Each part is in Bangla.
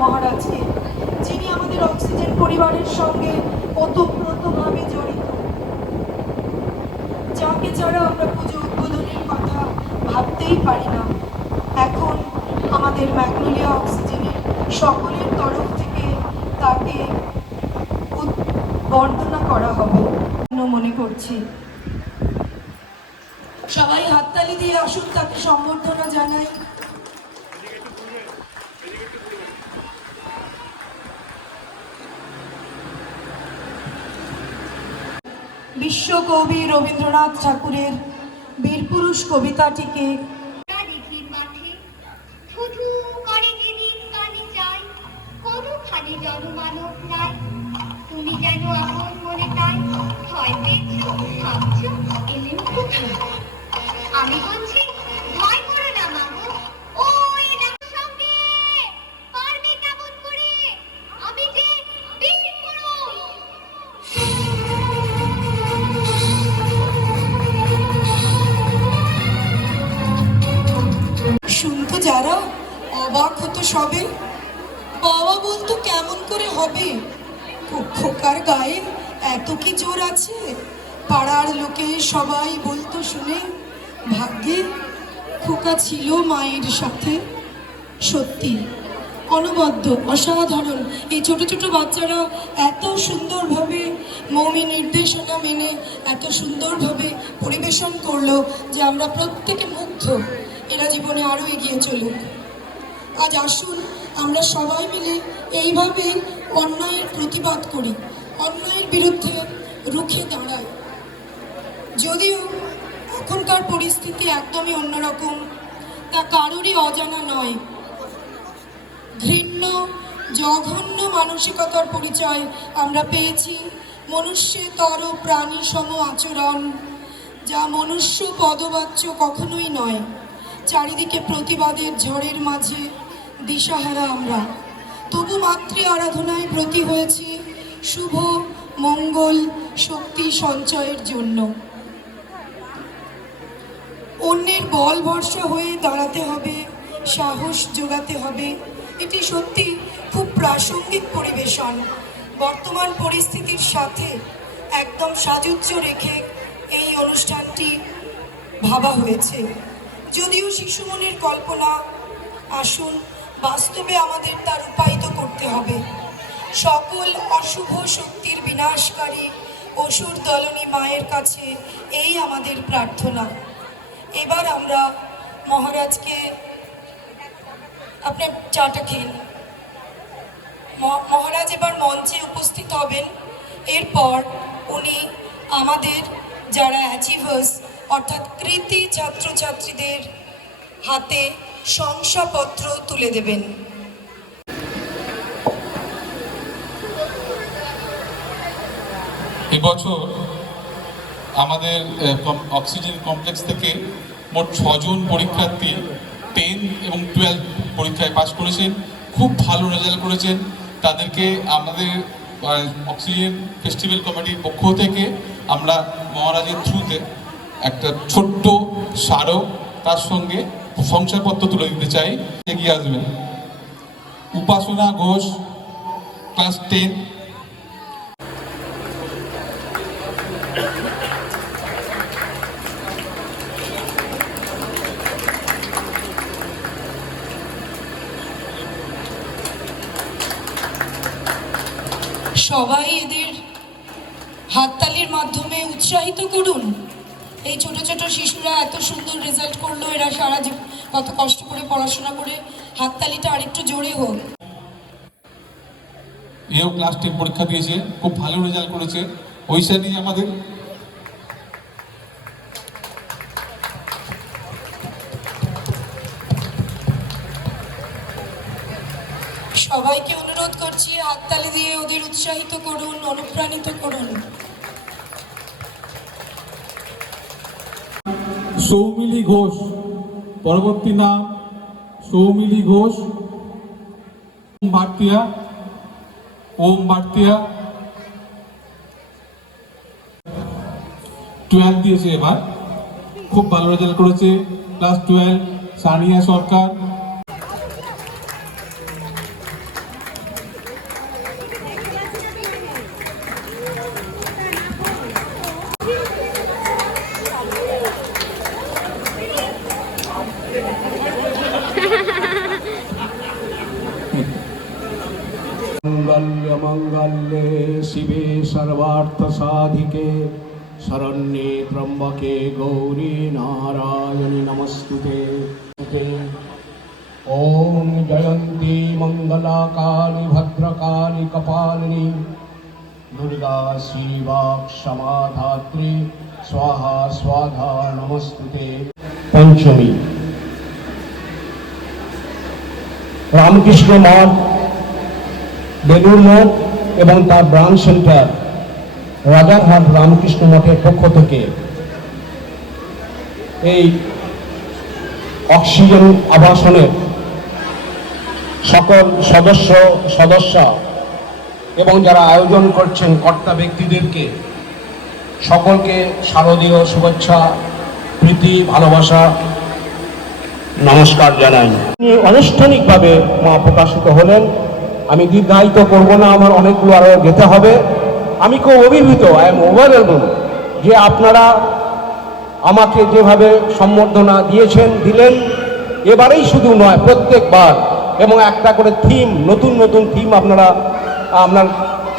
মহারাজকে, যিনি আমাদের অক্সিজেন পরিবারের সঙ্গে ওতপ্রোতভাবে জড়িত, যাকে ছাড়া আমরা পুজো উদ্বোধনের কথা ভাবতেই পারি না। এখন আমাদের ম্যাগনোলিয়া অক্সিজেনের সকলের তরফ থেকে তাকে বর্ণনা করা হবে মনে করছি। সবাই হাততালি দিয়ে আসুন, তাকে সম্বর্ধনা জানাই। বিশ্বকবি রবীন্দ্রনাথ ঠাকুরের বীরপুরুষ কবিতাটিকে তুমি যেন আপন মনে তাই ভয় পেয়েছ, ভাবছো এলেন কোথায়? আমি বলছি ভয় করো না মাগো, ওই দেখো সঙ্গে পারবে কেমন করে, আমি যে বীর পুরুষ। শুনতো যারা অবাক হতো সবে, বাবা বলতো কেমন করে হবে, খোকার গায়ে এত কি জোর আছে। পাড়ার লোকে সবাই বলতো শুনে, ভাগ্যে খোকা ছিল মায়ের সাথে। সত্যি অনবদ্য, অসাধারণ। এই ছোট ছোট বাচ্চারা এত সুন্দরভাবে মৌমি নির্দেশনা মেনে এত সুন্দরভাবে পরিবেশন করলো যে আমরা প্রত্যেকে মুগ্ধ। এরা জীবনে আরও এগিয়ে চলুক। আজ আসুন আমরা সবাই মিলে এইভাবে অন্যায়ের প্রতিবাদ করি, অন্যায়ের বিরুদ্ধে রুখে দাঁড়াই। যদিও এখনকার পরিস্থিতি একদমই অন্যরকম, তা কারোরই অজানা নয়। ঘৃণ্য জঘন্য মানসিকতার পরিচয় আমরা পেয়েছি মনুষ্যেতর প্রাণী সম আচরণ, যা মনুষ্য পদবাচ্য কখনোই নয়। চারিদিকে প্রতিবাদের ঝড়ের মাঝে দিশাহারা আমরা, তবু মাতৃ আরাধনায় ব্রতী হয়েছি শুভ মঙ্গল শক্তি সঞ্চয়ের জন্য। অন্যের বল ভরসা হয়ে দাঁড়াতে হবে, সাহস যোগাতে হবে। এটি সত্যি খুব প্রাসঙ্গিক পরিবেশন। বর্তমান পরিস্থিতির সাথে একদম সাযুজ্য রেখে এই অনুষ্ঠানটি ভাবা হয়েছে। যদিও শিশু মনের কল্পনা, আসুন বাস্তবে আমাদের তা রূপায়িত করতে হবে। সকল অশুভ শক্তির বিনাশকারী অসুর দলনী মায়ের কাছে এই আমাদের প্রার্থনা। এবার আমরা মহারাজকে, আপনার চাটা খেয়ে মহারাজ এবার মঞ্চে উপস্থিত হবেন। এরপর উনি আমাদের যারা অ্যাচিভার্স অর্থাৎ কৃতি ছাত্রছাত্রীদের হাতে শংসাপত্র তুলে দেবেন। এবছর আমাদের অক্সিজেন কমপ্লেক্স থেকে মোট 6 জন পরীক্ষার্থী 10 এবং 12 পরীক্ষায় পাশ করেছেন, খুব ভালো রেজাল্ট করেছেন। তাদেরকে আমাদের অক্সিজেন ফেস্টিভ্যাল কমিটির পক্ষ থেকে আমরা মহারাজের থ্রুতে একটা ছোট্ট স্মারক তার সঙ্গে শংসাপত্র তুলে দিতে চাই। এগিয়ে আসবেন উপাসনা ঘোষ, ক্লাস 10। সবাই এদের হাততালির মাধ্যমে উৎসাহিত করুন। এই ছোট ছোট শিশুরা এত সুন্দর রেজাল্ট করলো, এরা সারা কত কষ্ট করে পড়াশোনা করে, হাততালিটা আরেকটু জোরে হোক। এও ক্লাস 10 পরীক্ষা দিয়েছে, খুব ভালো রেজাল্ট করেছে। ঐশানী আমাদের সবাইকে অনুরোধ করছি হাততালি দিয়ে ওদের উৎসাহিত করুন, অনুপ্রাণিত করুন। সৌমিলি ঘোষ, পরবর্তী নাম সৌমিলি ঘোষ। ওম ভারতিয়া 12 দিয়েছে, এবার খুব ভালো রেজাল্ট করেছে। ক্লাস 12 সানিয়া সরকার। सर्वमङ्गलमाङ्गल्ये शिवे सर्वार्थसाधिके शरण्ये त्र्यम्बके गौरी नारायणि नमस्तुते। ॐ जयन्ती मङ्गला काली भद्रकाली कपालिनी दुर्गा शिवा क्षमा धात्री स्वाहा स्वाधा नमस्तुते। पंचमी রামকৃষ্ণ মঠ বেলুর মঠ এবং তার ব্রাঞ্চ সেন্টার রাজারহাট রামকৃষ্ণ মঠের পক্ষ থেকে এই অক্সিজেন আবাসনের সকল সদস্য এবং যারা আয়োজন করছেন কর্তা ব্যক্তিদেরকে সকলকে শারদীয় শুভেচ্ছা প্রীতি ভালোবাসা নমস্কার জানাই। আনুষ্ঠানিকভাবে মা প্রকাশিত হলেন। আমি দীর্ঘায়িত করব না, আমার অনেকগুলো আরও যেতে হবে। আমি খুব অভিভূত, আই এম ওভারওয়েলড যে আপনারা আমাকে যেভাবে সম্বর্ধনা দিলেন, এবারেই শুধু নয় প্রত্যেকবার, এবং একটা করে থিম, নতুন নতুন থিম আপনার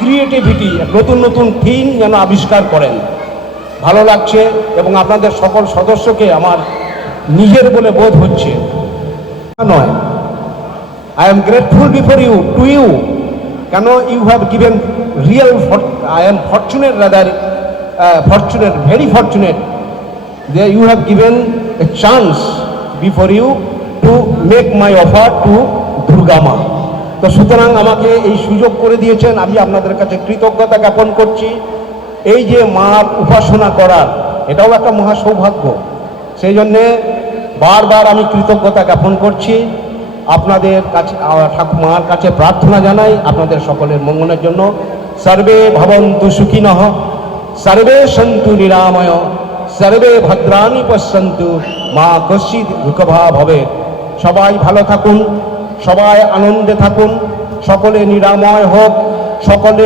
ক্রিয়েটিভিটি, নতুন নতুন থিম যেন আবিষ্কার করেন। ভালো লাগছে এবং আপনাদের সকল সদস্যকে আমার নিজের বলে বোধ হচ্ছে নয়। I am grateful before you to you, can you have given real, I am fortunate, rather fortunate, very fortunate যে you have given a chance before you to make my offer to Durga মা। তো সুতরাং আমাকে এই সুযোগ করে দিয়েছেন, আমি আপনাদের কাছে কৃতজ্ঞতা জ্ঞাপন করছি। এই যে মার উপাসনা করার, এটাও একটা মহা সৌভাগ্য। সেই জন্যে বারবার আমি কৃতজ্ঞতা জ্ঞাপন করছি আপনাদের কাছে, মার কাছে প্রার্থনা জানাই আপনাদের সকলের মঙ্গলের জন্য। সর্বে ভবন্তু সুখিনঃ, সর্বে সন্তু নিরাময়, সর্বে ভদ্রাণি পশ্যন্তু, মা কশ্চিৎ দুঃখভাগ হবে। সবাই ভালো থাকুন, সবাই আনন্দে থাকুন, সকলে নিরাময় হোক, সকলে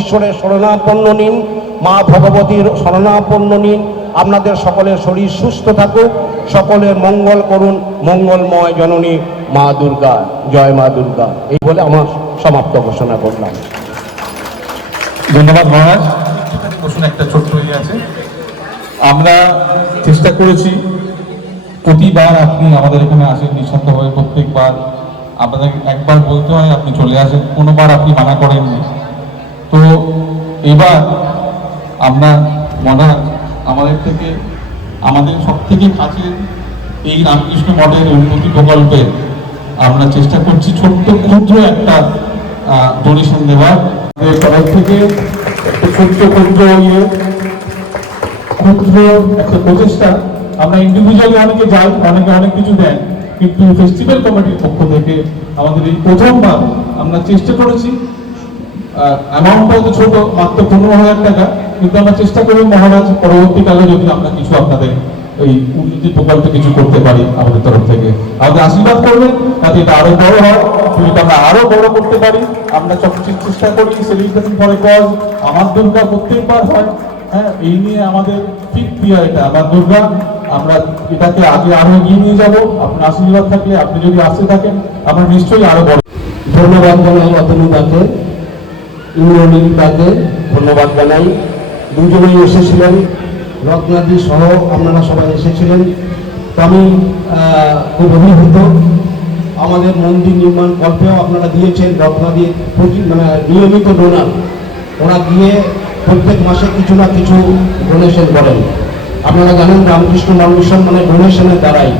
ঈশ্বরের শরণাপন্ন নিন, মা ভগবতীর শরণাপন্ন নিন। আপনাদের সকলের শরীর সুস্থ থাকুক, সকলের মঙ্গল করুন, মঙ্গলময় জননী মা দুর্গা, জয় মা দুর্গা। এই বলে আমার সমাপ্ত ঘোষণা করলাম। ধন্যবাদ মহারাজ। প্রশ্ন একটা ছোট্ট হয়ে আছে, আমরা চেষ্টা করেছি প্রতিবার আপনি আমাদের এখানে আসেন নিঃস্বার্থভাবে, প্রত্যেকবার আপনাদের একবার বলতে হয় আপনি চলে আসেন, কোনোবার আপনি মানা করেননি। তো এবার আমরা মহারাজ আমাদের থেকে, আমাদের সব থেকে কাছের এই রামকৃষ্ণ মঠের উন্নতি প্রকল্পে আমরা চেষ্টা করছি ছোট্ট ক্ষুদ্র একটা ডোনেশন দেওয়ার তরফ থেকে, একটা ছোট্ট ক্ষুদ্র একটা প্রচেষ্টা। আমরা ইন্ডিভিজুয়ালি অনেকে যাই, অনেকে অনেক কিছু দেন, কিন্তু ফেস্টিভ্যাল কমিটির পক্ষ থেকে আমাদের এই প্রথমবার আমরা চেষ্টা করেছি, অ্যামাউন্টটা হয়তো ছোট, মাত্র 15,000 টাকা, কিন্তু আমরা চেষ্টা করি মহারাজ পরবর্তীকালে যদি আমরা কিছু আপনাদের এই উন্নতি প্রকল্পে কিছু করতে পারি আমাদের তরফ থেকে, আমাদের আশীর্বাদ করবেন যাতে এটা আরো বড় হয়, এটা আমরা আরো বড় করতে পারি। আমরা সবচেয়ে চেষ্টা করি সেলিব্রেশন ফর এ কজ, আমার দুর্গা প্রত্যেকবার হয়, হ্যাঁ, এই নিয়ে আমাদের ঠিক ক্রিয়া এটা আমার দুর্গা, আমরা এটাকে আগে আরো এগিয়ে নিয়ে যাব। আপনার আশীর্বাদ থাকলে, আপনি যদি আসতে থাকেন, আমরা নিশ্চয়ই আরো বড়। ধন্যবাদ জানাই অতনুদাকে, ইন্দ্রনীলদাকে ধন্যবাদ জানাই। দুজনেই এসেছিলেন, রত্নাদি সহ আপনারা সবাই এসেছিলেন। তো আমি খুব অভিভূত। আমাদের মন্দির নির্মাণ কল্পেও আপনারা দিয়েছেন, রত্নাদি মানে নিয়মিত ডোনার, ওরা গিয়ে প্রত্যেক মাসে কিছু না কিছু ডোনেশন করেন। আপনারা জানেন রামকৃষ্ণ মিশন মানে ডোনেশনের দ্বারাই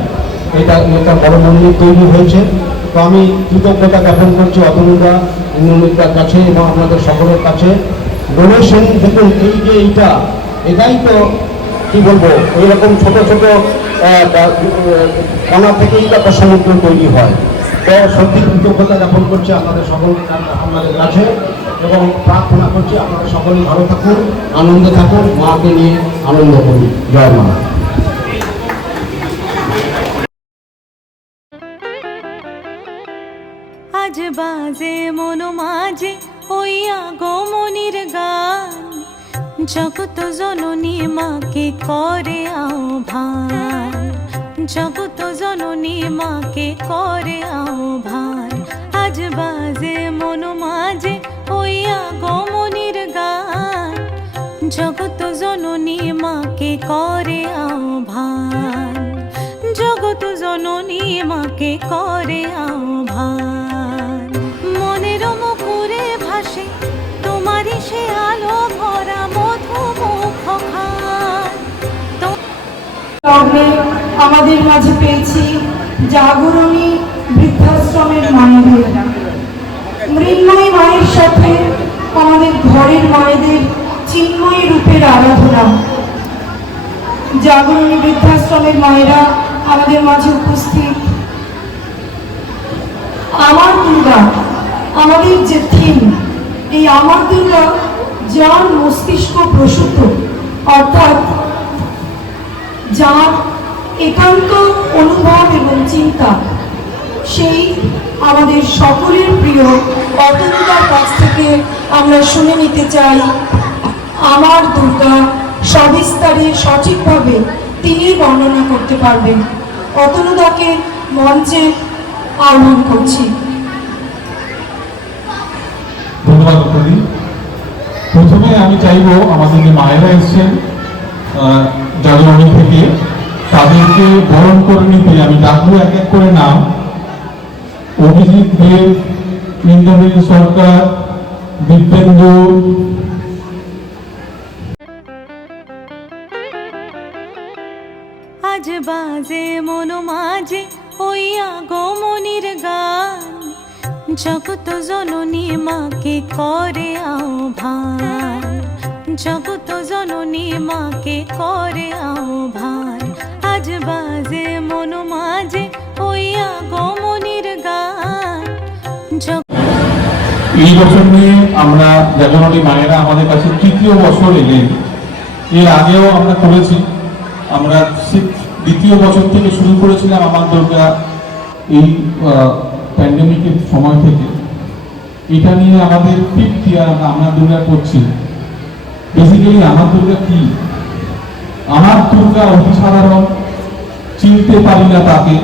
এটা বড় মন্দির তৈরি হয়েছে। তো আমি কৃতজ্ঞতা জ্ঞাপন করছি অতনুদা, ইন্দ্রনীলদার কাছে এবং আপনাদের সকলের কাছে। ডোনেশন দেখুন, এই যে এটাই তো কি বলবো, এইরকম ছোট ছোট কণা থেকেই একটা সমুদ্র তৈরি হয়। তো সত্যি কৃতজ্ঞতা জ্ঞাপন করছি আপনাদের আপনাদের কাছে এবং প্রার্থনা করছি আপনারা সকলেই ভালো থাকুন, আনন্দে থাকুন, মাকে নিয়ে আনন্দ করি। জয় মা। আজ বাজে মন মাঝে ওই আগমনির গান, জগত জননী মাকে করে আহ্বান, জগত জননী মাকে করে আহ্বান। আজ বাজে মন জগত জননী মাকে করে আহ্বান, জগত জননী মাকে করে আহ্বান। মনের মুখরে ভাসে তোমারই সে আলো ভরা মধুমুখ খান। লগ্নে আমাদের মাঝে পেয়েছি জাগরণী বৃদ্ধাশ্রমের মায়েদের। মৃন্ময়ী মায়ের সাথে আমাদের ঘরের মায়েদের চিন্ময়ী রূপের আরাধনা। জাগরণী বৃদ্ধাশ্রমের মায়েরা আমাদের মাঝে উপস্থিত। আমার দুর্গা আমাদের যে থিম, এই আমার দুর্গা যার মস্তিষ্ক প্রসূত, অর্থাৎ যার একান্ত অনুভব এবং চিন্তা, সেই আমাদের সকলের প্রিয় অতনুদার কাছ থেকে আমরা শুনে নিতে চাই আমার দুর্গা সবিস্তারে সঠিকভাবে তিনি বর্ণনা করতে পারবেন। অতনুদাকে মঞ্চে আহ্বান করছি। ধন্যবাদ আপনাদি। প্রথমে আমি চাইবো আমাদের যে মায়েরা এসছেন জাগরণী থেকে, তাদেরকে বরণ করে নিতে আমি ডাকবো এক এক করে নাম। অভিজিৎ দেব, ইন্দ্রনীল সরকার, দিব্যেন্দু, আজ বাজে মন মাঝে ওই আগমনীর গান, জগত জননী মাকে করে আহ্বান, জগত জননী মাকে করে আহ্বান। আজ বাজে মন মাঝে ওই আগমনীর গান। এই বছর নিয়ে আমরা জাগরণী মায়েরা আমাদের কাছে তৃতীয় বছর এলেন। এর আগেও আমরা করেছি, আমরা দ্বিতীয় বছর থেকে শুরু করেছিলাম আমার দুর্গা এই প্যান্ডেমিকের সময় থেকে। এটা নিয়ে আমাদের ফিফথ ইয়ার আমরা দুর্গা করছি। বেসিক্যালি আমার দুর্গা কি? আমার দুর্গা অসাধারণ, চিনতে পারি না তাকে।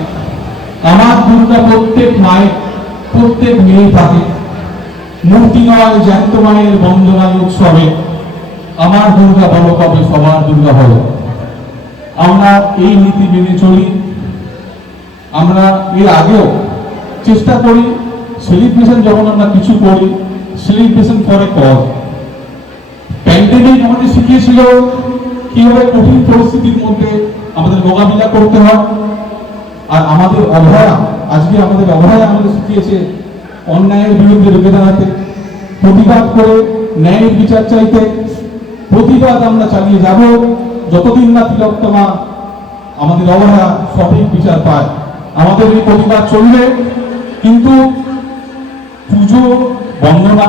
আমার দুর্গা প্রত্যেক মায়ের, প্রত্যেক মেয়ে থাকে। মূর্তি নয় জ্যান্ত মায়ের বন্দনায় উৎসবে আমার দুর্গা বড় কবে সবার দুর্গা হবে। আমরা এই নীতি মেনে চলি। আমরা এর আগেও চেষ্টা করি সেলিব্রেশন, যখন আমরা কিছু করি celebration for a cause. Pandemic আমাদের শিখিয়েছিল কিভাবে কঠিন পরিস্থিতির মধ্যে আমাদের মোকাবিলা করতে হয়। আর আমাদের অভয়া, আজকে আমাদের অভয়া আমাদের শিখিয়েছে অন্যায়ের বিরুদ্ধে রুখে দাঁড়াতে, প্রতিবাদ করে ন্যায়ের বিচার চাইতে। প্রতিবাদ আমরা চালিয়ে যাব যতদিন না তিলোত্তমা আমাদের অবহেলা সঠিক বিচার পায়। আমাদের এই প্রতিবাদ চলবে, কিন্তু পুজো বন্দনা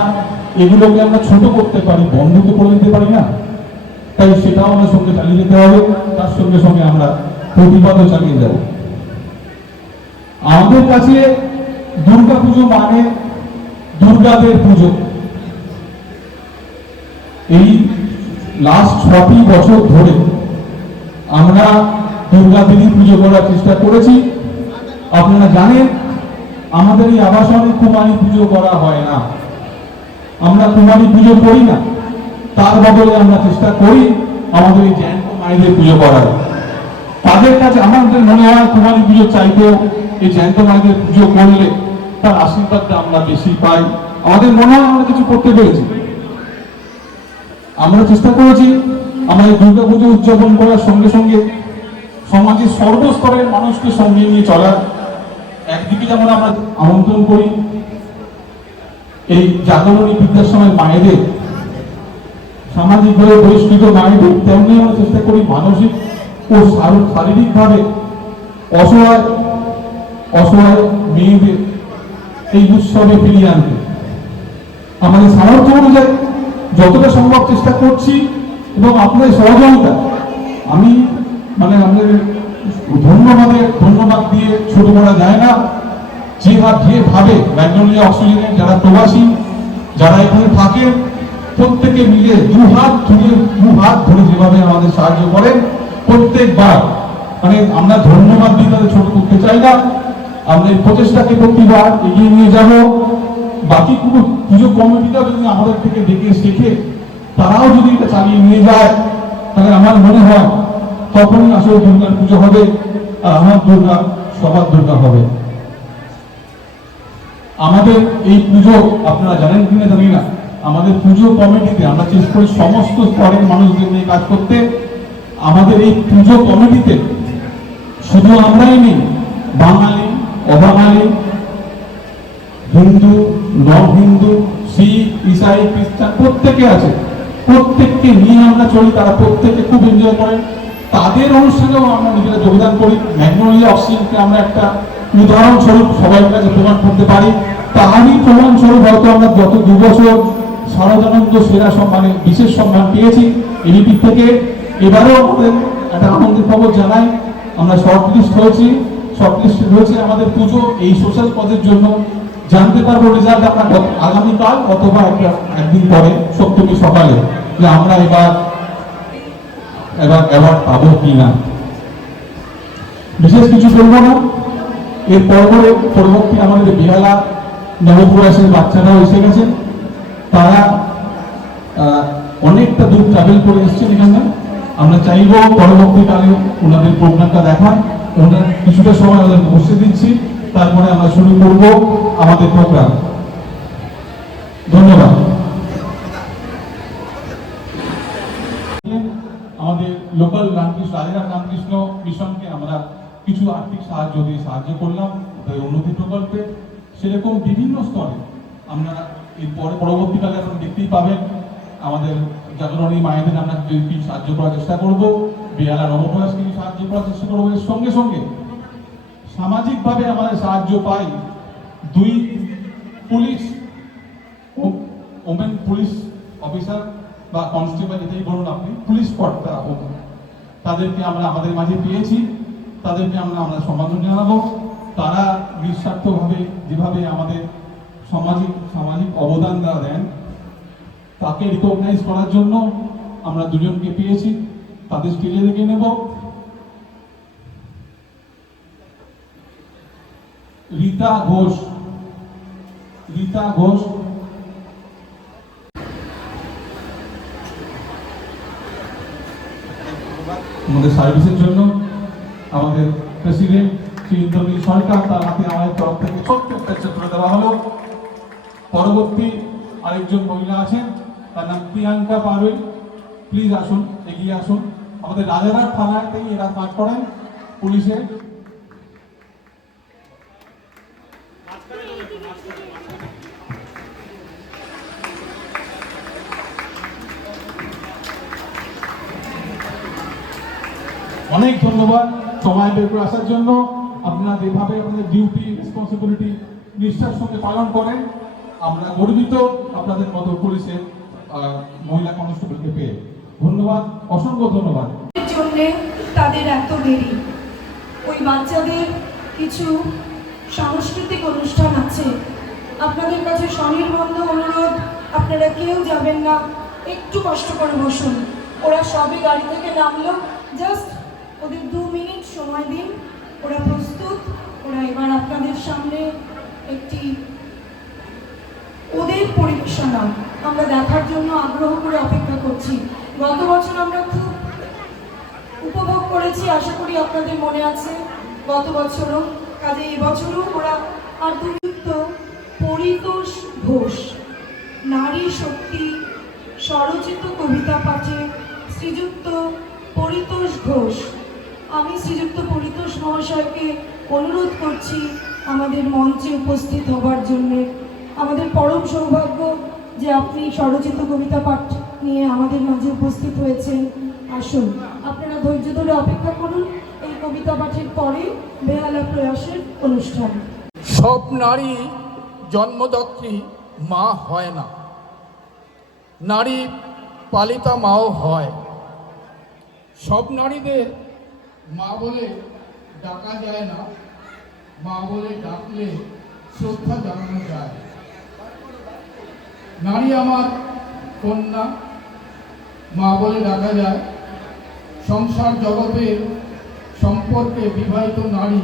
এগুলোকে আমরা ছোট করতে পারি, বন্ধ তো করে দিতে পারি না। তাই সেটাও আমাদের সঙ্গে চালিয়ে যেতে হবে, তার সঙ্গে সঙ্গে আমরা প্রতিবাদও চালিয়ে যাব। আমাদের কাছে দুর্গা পুজো মানে দুর্গাদের পুজো। এই লাস্ট 6টি বছর ধরে আমরা দুর্গা দেবী পুজো করার চেষ্টা করেছি। আপনারা জানেন আমাদের এই আবাসনে কুমারী পুজো করা হয় না, আমরা কুমারী পুজো করি না। তার বদলে আমরা চেষ্টা করি আমাদের এই জ্যান্ত মায়েদের পুজো করার। তাদের কাছে আমাদের মনে হয় কুমারী পুজো চাইতেও এই জ্যান্ত মায়েদের পুজো করলে তার আশীর্বাদটা আমরা বেশি পাই। আমাদের মনে হয় আমরা কিছু করতে পেরেছি। আমরা চেষ্টা করেছি আমাদের দুর্গা পুজো উদযাপন করার সঙ্গে সঙ্গে সমাজের সর্বস্তরের মানুষকে সঙ্গে নিয়ে চলার। একদিকে যেমন আমরা আমন্ত্রণ করি এই জাগরণী বৃদ্ধাশ্রমের মায়েদের, সামাজিকভাবে বহিষ্কৃত মায়েদের, তেমনি আমরা চেষ্টা করি মানসিক ও শারীরিকভাবে অসহায় অসহায় মেয়েদের এই উৎসবে ফিরিয়ে আনতে। আমাদের সামর্থ্য অনুযায়ী যতটা সম্ভব চেষ্টা করছি, এবং আপনাদের সহযোগিতা আমি আমাদের ধন্যবাদ দিয়ে ছোট করা যায় না। যেভাবে ম্যাগনোলিয়া অক্সিজেনের যারা প্রবাসী, যারা এখানে থাকেন, প্রত্যেকে মিলে দু হাত ধরে যেভাবে আমাদের সাহায্য করেন প্রত্যেকবার, আমরা ধন্যবাদ দিয়ে তাদের ছোট করতে চাই না। আমরা এই প্রচেষ্টাকে প্রতিবার এগিয়ে নিয়ে যাব। বাকি পুজো কমিটিটা যদি আমাদের থেকে দেখে শেখে, তারাও যদি এটা চালিয়ে নিয়ে যায় তাহলে আমার মনে হয় তখনই আসলে দুর্গার পুজো হবে, আর আমার দুর্গা সবার দুর্গা হবে। আমাদের এই পুজো আপনারা জানেন কিনা জানি না, আমাদের পুজো কমিটিতে আমরা চেষ্টা করি সমস্ত স্তরের মানুষদের নিয়ে কাজ করতে। আমাদের এই পুজো কমিটিতে শুধু আমরাই নেই, বাঙালি, অবাঙালি, হিন্দু, নন হিন্দু, শিখ, ইসাই, খ্রিস্টান প্রত্যেকে আছে। প্রত্যেককে নিয়ে আমরা চলি, তারা প্রত্যেকে খুব এনজয় করেন। তাদের অনুষ্ঠানেও আমরা নিজেরা যোগদান করি। ম্যাগনোলিয়া অক্সিজেনকে আমরা একটা উদাহরণস্বরূপ সবার কাছে প্রমাণ করতে পারি। তারই প্রমাণস্বরূপ হয়তো আমরা গত 2 বছর শারদানন্দ সেরা সম্মানে বিশেষ সম্মান পেয়েছি এবিপি থেকে। এবারেও আমাদের একটা আনন্দের খবর জানাই, আমরা শর্টলিস্ট হয়েছি, শর্টলিস্টেড হয়েছে আমাদের পুজো এই সোশ্যাল কজের জন্য। জানতে পারবো রেজাল্ট আমরা আগামীকাল অথবা একদিন পরে, সপ্তমী সকালে, যে আমরা এবার অ্যাওয়ার্ড পাবো কিনা। বিশেষ কিছু বলবো না। এর পরবর্তী আমাদের বেহালা নবপ্রয়াসের বাচ্চারাও এসে গেছেন। তারা অনেকটা দূর ট্রাভেল করে এসছেন এখানে। আমরা চাইবো পরবর্তীকালে ওনাদের প্রোগ্রামটা দেখান। ওনারা কিছুটা সময় ওদেরকে বসে দিচ্ছি, তারপরে আমরা শুরু করব আমাদের প্রোগ্রাম। ধন্যবাদ। আমাদের লোকাল রাজারহাট রামকৃষ্ণ মিশনকে আমরা কিছু আর্থিক সাহায্য দিয়ে সাহায্য করলাম তাদের উন্নতি প্রকল্পে। সেরকম বিভিন্ন স্তরে আমরা এর পরবর্তীকালে আপনারা দেখতেই পাবেন আমাদের জাগরণী মায়েদের আমরা কি সাহায্য করার চেষ্টা করব, বেহালা নবপ্রয়াসকে সাহায্য করার চেষ্টা করবো। এর সঙ্গে সঙ্গে সামাজিকভাবে আমাদের সাহায্য পাই 2 পুলিশ ওমেন পুলিশ অফিসার বা কনস্টেবল, এটাই বলুন আপনি, পুলিশ কর্তা, তাদেরকে আমরা আমাদের মাঝে পেয়েছি। তাদেরকে আমরা সম্বোধন জানাবো। তারা নিঃস্বার্থভাবে যেভাবে আমাদের সামাজিক অবদান তারা দেন, তাকে রিকগনাইজ করার জন্য আমরা 2 জনকে পেয়েছি। তাদের স্টেজে দেখে নেব। রীতা ঘোষ আমাদের সার্ভিসের জন্য। আমাদের প্রেসিডেন্ট শ্রী ইন্দ্রনীল সরকার, তার হাতে আমাদের তরফ থেকে ছোট্ট একটা চিত্র দেওয়া হলো। পরবর্তী আরেকজন মহিলা আছেন, তার নাম প্রিয়াঙ্কা পারুই। প্লিজ আসুন, এগিয়ে আসুন। আমাদের রাজারহাট থানাতেই এরা কাজ করেন পুলিশে। অনেক ধন্যবাদ সময় বের করে আসার জন্য। আপনারা যেভাবে আপনাদের ডিউটি রেসপন্সিবিলিটি নিষ্ঠার সঙ্গে পালন করেন, আমরা গর্বিত আপনাদের মতো পুলিশের মহিলা কনস্টেবলকে পেয়ে। ধন্যবাদ, অসংখ্য ধন্যবাদ। জন্য তাদের এত দেরি। ওই বাচ্চাদের কিছু সাংস্কৃতিক অনুষ্ঠান আছে। আপনাদের কাছে স্বনির্বন্ধ অনুরোধ, আপনারা কেউ যাবেন না, একটু কষ্ট করে বসুন। ওরা সবে গাড়ি থেকে নামলো, জাস্ট ওদের 2 মিনিট সময় দিন। ওরা প্রস্তুত। ওরা এবার আপনাদের সামনে একটি ওদের পরিবেশনা আমরা দেখার জন্য আগ্রহ করে অপেক্ষা করছি। গত বছর আমরা খুব উপভোগ করেছি, আশা করি আপনাদের মনে আছে গত বছরও। কাজে এবছরও ওরা আর দুযুক্ত পরিতোষ ঘোষ, নারী শক্তি স্বরচিত কবিতা পাঠে শ্রীযুক্ত পরিতোষ ঘোষ। আমি শ্রীযুক্ত পরিতোষ মহাশয়কে অনুরোধ করছি আমাদের মঞ্চে উপস্থিত হবার জন্যে। আমাদের পরম সৌভাগ্য যে আপনি স্বরচিত কবিতা পাঠ নিয়ে আমাদের মাঝে উপস্থিত হয়েছেন। আসুন, আপনারা ধৈর্য ধরে অপেক্ষা করুন। এই কবিতা পাঠের পরে বেহালা প্রয়াসের অনুষ্ঠান। সব নারী জন্মদাত্রী মা হয় না, নারী পালিতা মাও হয়। সব নারীদের মা বলে ডাকা যায় না, মা বলে ডাকলে শ্রদ্ধা জানানো যায়। নারী আমার কন্যা, মা বলে ডাকা যায়। সংসার জগতের সম্পর্কে বিবাহিত নারী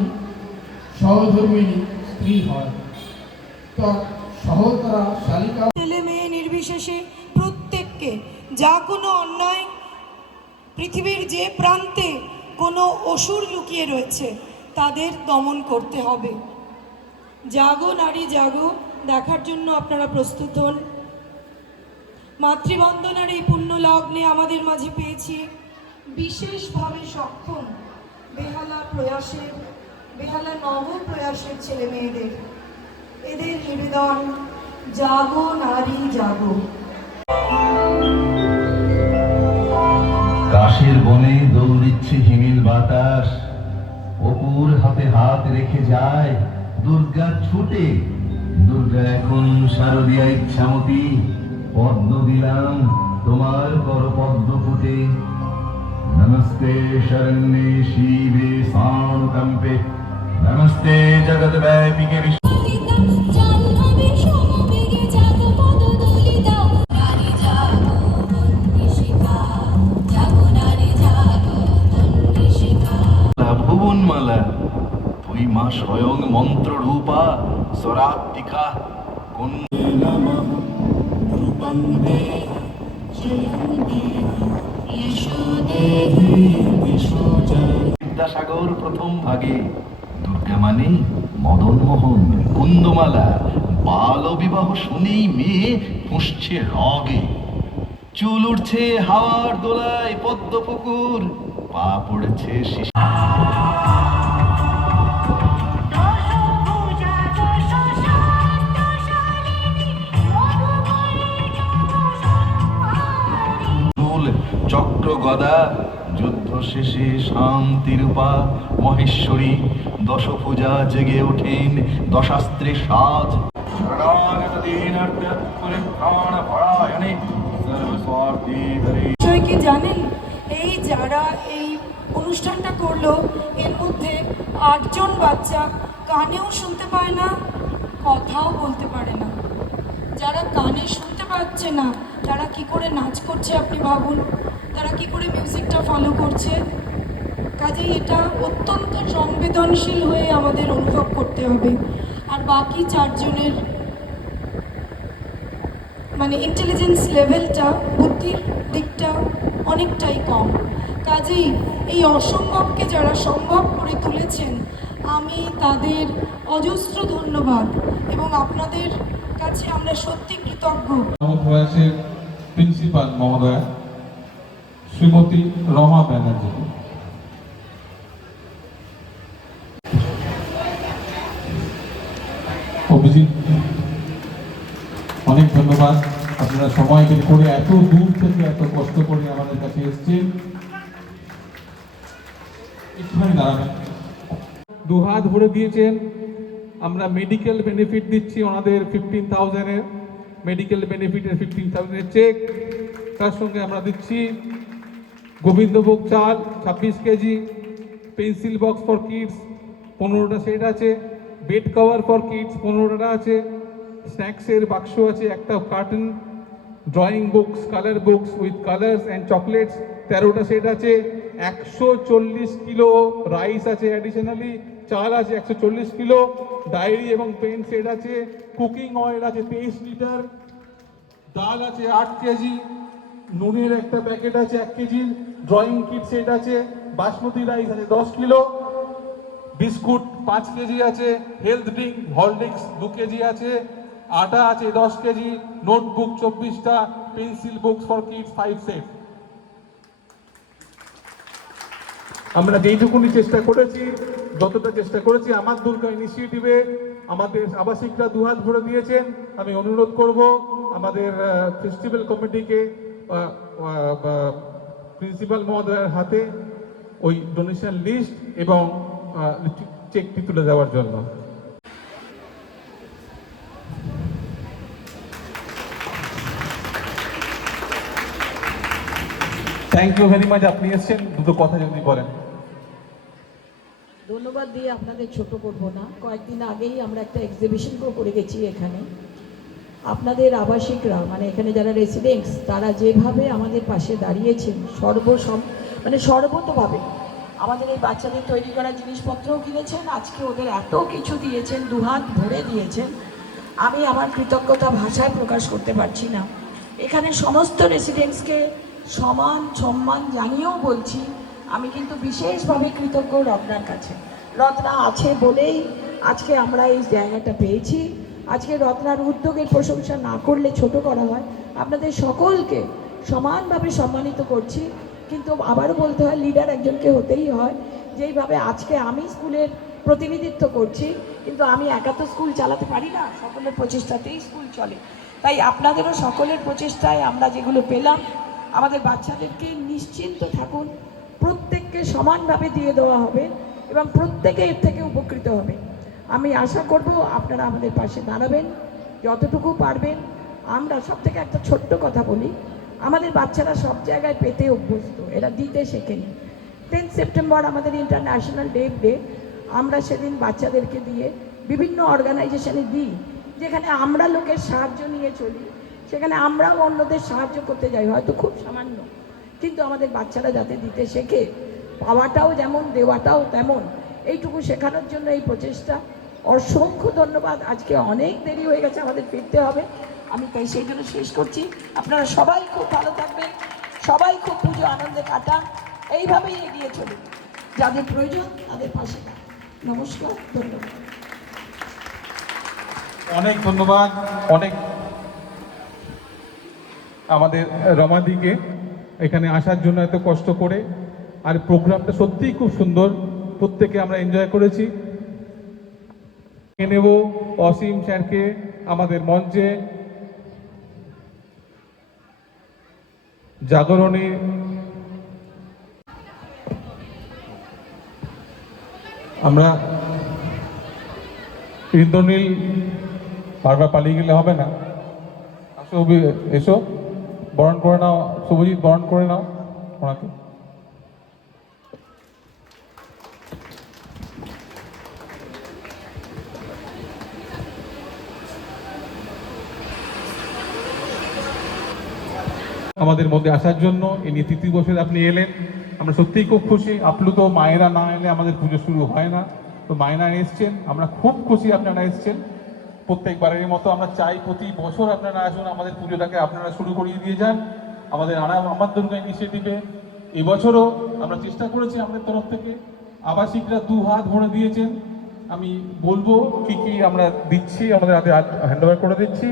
সহধর্মিণী স্ত্রী হয়। তার সহোদরা শালিকা ছেলে মেয়ে নির্বিশেষে প্রত্যেককে যা কোনো অন্যায়, পৃথিবীর যে প্রান্তে কোনো অসুর লুকিয়ে রয়েছে তাদের দমন করতে হবে। জাগো নারী জাগো দেখার জন্য আপনারা প্রস্তুত হন। মাতৃবন্দনার এই পুণ্য লগ্নে আমাদের মাঝে পেয়েছি বিশেষভাবে সক্ষম বেহালা নব প্রয়াসের ছেলে মেয়েদের। এদের নিবেদন জাগো নারী জাগো। কাশের বনে দোল দিচ্ছে হিমেল বাতাস, অপুর হাতে হাত রেখে যায় দুর্গা ছুটে। দুর্গা এখন শারদীয়া ইচ্ছামতি, পদ্ম দিলাম তোমার কর পদ্ম ফুটে। নমস্তে শরণ্যে শিবে সানুকম্পে, নমস্তে জগদ্ব্যাপিকে বিষ্ণু। ভুবনমালা তুই মা স্বয়ং মন্ত্র রূপা স্বরাত্মিকা কোন বিদ্যাসাগর প্রথম ভাগে। দুর্গা মানে মদন মোহন, কুন্দমালা বাল বিবাহ শুনেই মেয়ে পুষছে রগে। চুল উঠছে হাওয়ার দোলায় পদ্ম পুকুর, পা পড়েছে শিশু। চক্র গদা যুদ্ধ শেষে শান্তিরূপা মহেশ্বরী দশভুজা জেগে ওঠেন দশাস্ত্রে সাজ। কি জানেন, এই যারা এই অনুষ্ঠানটা করলো এর মধ্যে 8 জন বাচ্চা কানেও শুনতে পায় না, কথাও বলতে পারে না। যারা কানে শুনতে পাচ্ছে না তারা কি করে নাচ করছে আপনি ভাবুন, তারা কি করে মিউজিকটা ফলো করছে। কাজেই এটা অত্যন্ত সংবেদনশীল হয়ে আমাদের অনুভব করতে হবে। আর বাকি 4 জনের মানে ইন্টেলিজেন্স লেভেলটা, বুদ্ধির দিকটা অনেকটাই কম। কাজেই এই অসম্ভবকে যারা সম্ভব করে তুলেছেন আমি তাদের অজস্র ধন্যবাদ এবং আপনাদের কাছে আমরা সত্যি কৃতজ্ঞ। প্রয়াসের প্রিন্সিপাল মহোদয়া শ্রীমতী রমা ব্যানার্জি। অভিজিৎ, অনেক ধন্যবাদ। আপনারা সময় বের করে এত দূর থেকে এত কষ্ট করে আমাদের কাছে এসেছেন। একটুখানি দাঁড়াবেন। 2 হাত ভরে দিয়েছেন। আমরা মেডিকেল বেনিফিট দিচ্ছি ওনাদের 15,000-এর মেডিকেল বেনিফিটের 15,000-এর চেক। তার সঙ্গে আমরা দিচ্ছি গোবিন্দভোগ চাল 26 kg, pencil box for kids 15টা সেট আছে, বেড কভার ফর কিডস 15টা আছে, স্ন্যাক্সের বাক্স আছে একটা carton, drawing books colour books with colours and chocolates 13টা সেট আছে, 140 কিলো রাইস আছে, অ্যাডিশনালি চাল আছে 140 কিলো, ডায়েরি এবং পেন সেট আছে, কুকিং অয়েল আছে 23 লিটার, ডাল আছে 8 কেজি, নুনের একটা প্যাকেট আছে 1 কেজি, ড্রয়িং কিট সেট আছে, বাসমতি রাইস আছে 10 কিলো, বিস্কুট 5 কেজি আছে, হেলথ ড্রিঙ্ক হরলিক্স 2 কেজি আছে, আটা আছে 10 কেজি, নোটবুক 24টা, pencil books for kids 5 set. আমরা যেইটুকুনি চেষ্টা করেছি, যতটা চেষ্টা করেছি আমার দুর্গা ইনিশিয়েটিভে আমাদের আবাসিকরা 2 হাত ভরে দিয়েছেন। আমি অনুরোধ করব আমাদের ফেস্টিভ্যাল কমিটিকে প্রিন্সিপাল মহোদয়ের হাতে ওই ডোনেশন লিস্ট এবং চেকটি তুলে দেওয়ার জন্য। Thank you very much. আপনি এসেছেন, দুটো কথা যদি বলেন। ধন্যবাদ দিয়ে আপনাদের ছোট করব না। কয়েকদিন আগেই আমরা একটা এক্সিবিশন করে গেছি এখানে। আপনাদের আবাসিকরা মানে এখানে যারা রেসিডেন্টস তারা যেভাবে আমাদের পাশে দাঁড়িয়েছেন সর্বতভাবে আমাদের এই বাচ্চাদের তৈরি করা জিনিসপত্রও কিনেছেন, আজকে ওদের এত কিছু দিয়েছেন, 2 হাত ভরে দিয়েছেন। আমি আমার কৃতজ্ঞতা ভাষায় প্রকাশ করতে পারছি না। এখানে সমস্ত রেসিডেন্টসকে সমান সম্মান জানিয়েও বলছি আমি কিন্তু বিশেষভাবে কৃতজ্ঞ রত্নার কাছে। রত্না আছে বলেই আজকে আমরা এই জায়গাটা পেয়েছি। আজকে রত্নার উদ্যোগের প্রশংসা না করলে ছোট করা হয়। আপনাদের সকলকে সমানভাবে সম্মানিত করছি, কিন্তু আবারও বলতে হয় লিডার একজনকে হতেই হয়। যেইভাবে আজকে আমি স্কুলের প্রতিনিধিত্ব করছি, কিন্তু আমি একা তো স্কুল চালাতে পারি না, সকলের প্রচেষ্টাতেই স্কুল চলে। তাই আপনাদেরও সকলের প্রচেষ্টায় আমরা যেগুলো পেলাম, আমাদের বাচ্চাদেরকে নিশ্চিন্ত থাকুন, প্রত্যেককে সমানভাবে দিয়ে দেওয়া হবে এবং প্রত্যেকে এর থেকে উপকৃত হবে। আমি আশা করব আপনারা আমাদের পাশে দাঁড়াবেন যতটুকু পারবেন। আমরা সব থেকে একটা ছোট্ট কথা বলি, আমাদের বাচ্চারা সব জায়গায় পেতে অভ্যস্ত, এরা দিতে শেখেনি। 10 সেপ্টেম্বর আমাদের ইন্টারন্যাশনাল ডে, আমরা সেদিন বাচ্চাদেরকে দিয়ে বিভিন্ন অর্গানাইজেশনে দিই, যেখানে আমরা লোকের সাহায্য নিয়ে চলি, সেখানে আমরাও অন্যদের সাহায্য করতে যাই, হয়তো খুব সামান্য, কিন্তু আমাদের বাচ্চারা যাতে দিতে শেখে, পাওয়াটাও যেমন দেওয়াটাও তেমন, এইটুকু শেখানোর জন্য এই প্রচেষ্টা। অসংখ্য ধন্যবাদ। আজকে অনেক দেরি হয়ে গেছে, আমাদের ফিরতে হবে, আমি তাই সেই জন্য শেষ করছি। আপনারা সবাই খুব ভালো থাকবেন, সবাই খুব পুজো আনন্দে কাটান, এইভাবেই এগিয়ে চলুন, যাদের প্রয়োজন তাদের পাশে থাকুন। নমস্কার, ধন্যবাদ। অনেক ধন্যবাদ অনেক আমাদের রমাদিকে এখানে আসার জন্য এত কষ্ট করে। আর প্রোগ্রামটা সত্যিই খুব সুন্দর, প্রত্যেকে আমরা এনজয় করেছি। নেব অসীম স্যারকে আমাদের মঞ্চে। জাগরণী আমরা ইন্দ্রনীল বারবার পালিয়ে গেলে হবে না, আসো এসো, বরণ করে নাও, শুভজিৎ বরণ করে নাও ওনাকে। আমাদের মধ্যে আসার জন্য এই নিয়ে তৃতীয় বছর আপনি এলেন, আমরা সত্যিই খুব খুশি। আপ্লুত, মায়েরা না এলে আমাদের পুজো শুরু হয় না, তো মায়েরা এসছেন, আমরা খুব খুশি আপনারা এসছেন। প্রত্যেকবারের মতো আমরা চাই প্রতি বছর আপনারা আসুন, আমাদের পুজোটাকে আপনারা শুরু করিয়ে দিয়ে যান আমাদের আমার দুর্গা ইনিশিয়েটিভে। এবছরও আমরা চেষ্টা করেছি আমাদের তরফ থেকে, আবাসিকরা 2 হাত ভরে দিয়েছেন। আমি বলবো কি কি আমরা দিচ্ছি, আমাদের হাতে হ্যান্ড ওভার করে দিচ্ছি।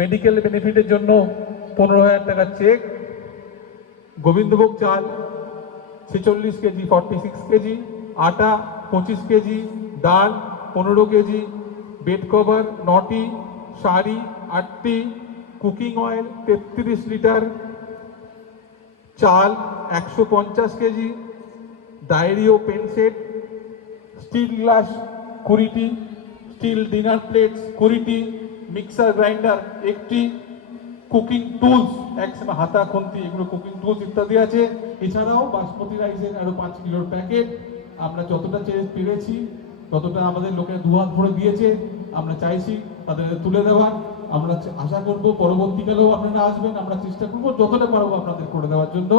মেডিকেল বেনিফিটের জন্য 15,000 টাকা চেক, গোবিন্দভোগ চাল 46 কেজি 46 কেজি, আটা 25 কেজি, ডাল 15 কেজি, বেড কভার 9টি, শাড়ি 8টি, কুকিং অয়েল 33 লিটার, চাল 150 কেজি, ডায়েরি ও পেন সেট, স্টিল গ্লাস 20টি, স্টিল ডিনার প্লেটস 20টি, মিক্সার গ্রাইন্ডার 1টি, কুকিং টুলস একসময় হাতা খুন্তি এগুলো কুকিং টুলস ইত্যাদি আছে। এছাড়াও বাসমতি রাইসের আরো 5 কিলোর প্যাকেট। আমরা যতটা পেরেছি ততটা আমাদের লোকের 2 হাত ভরে দিয়েছে, আমরা চাইছি তাদের তুলে দেওয়া। আমরা আশা করব পরবর্তীকালেও আপনারা আসবেন, আমরা চেষ্টা করবো যতটা পারবো আপনাদের করে দেওয়ার জন্য।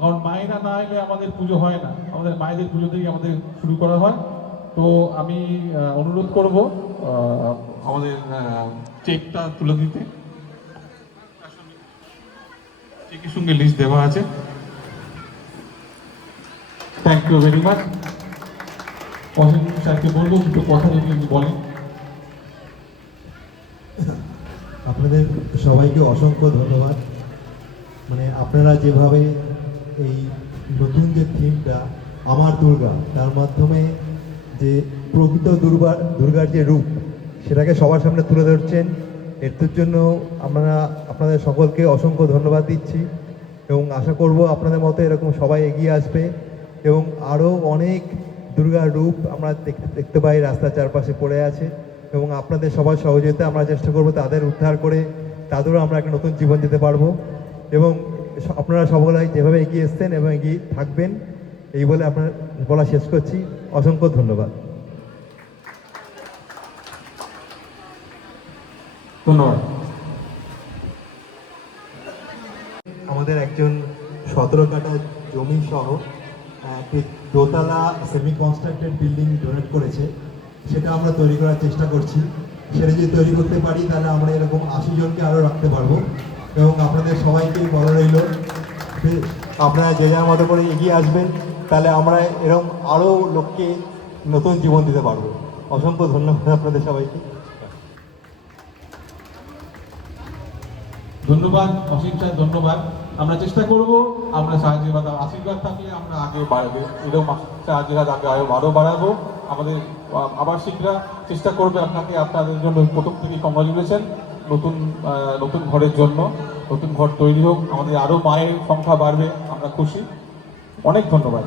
কারণ মায়েরা না এলে আমাদের পুজো হয় না, আমাদের মায়েদের পুজো থেকে আমাদের শুরু করা হয়। তো আমি অনুরোধ করব আমাদের চেকটা তুলে দিতে, চেকের সঙ্গে লিস্ট দেওয়া আছে। Thank you very much. Asim স্যারকে বলবো দুটো কথা যদি আপনি বলেন। আপনাদের সবাইকে অসংখ্য ধন্যবাদ। মানে আপনারা যেভাবে এই নতুন যে থিমটা আমার দুর্গা, তার মাধ্যমে যে প্রকৃত দুর্গার যে রূপ সেটাকে সবার সামনে তুলে ধরছেন, এর জন্য আমরা আপনাদের সকলকে অসংখ্য ধন্যবাদ দিচ্ছি এবং আশা করব আপনাদের মতো এরকম সবাই এগিয়ে আসবে এবং আরও অনেক দুর্গার রূপ আমরা দেখতে পাই রাস্তার চারপাশে পড়ে আছে এবং আপনাদের সবার সহযোগিতা আমরা চেষ্টা করব তাদের উদ্ধার করে তাদেরও আমরা একটা নতুন জীবন দিতে পারবো এবং আপনারা সকলেই যেভাবে এগিয়ে এসছেন এবং এগিয়ে থাকবেন এই বলে আপনার বলা শেষ করছি। অসংখ্য ধন্যবাদ। ধন্যবাদ। আমাদের একজন 17 কাঠা জমি সহ একটি দোতলা সেমি কনস্ট্রাক্টেড বিল্ডিং ডোনেট করেছে, সেটা আমরা তৈরি করার চেষ্টা করছি। সেটা যদি তৈরি করতে পারি তাহলে আমরা এরকম 80 জনকে আরও রাখতে পারবো এবং আপনাদের সবাইকেই বলা রইল যে আপনারা যে যার মতো করে এগিয়ে আসবেন, তাহলে আমরা এরকম আরও লোককে নতুন জীবন দিতে পারবো। অসংখ্য ধন্যবাদ আপনাদের সবাইকে। ধন্যবাদ অসীম স্যার, ধন্যবাদ। আমরা চেষ্টা করব, আমরা সাহায্যের কথা আশীর্বাদ থাকলে আমরা আগে বাড়বে, এরকম সাহায্যের হাত আগে আরও বাড়াবো। আমাদের আবাসিকরা চেষ্টা করবে আপনাকে, আপনাদের জন্য প্রথম থেকে কংগ্রাচুলেশন নতুন ঘরের জন্য। নতুন ঘর তৈরি হোক, আমাদের আরও মায়ের সংখ্যা বাড়বে, আমরা খুশি। অনেক ধন্যবাদ।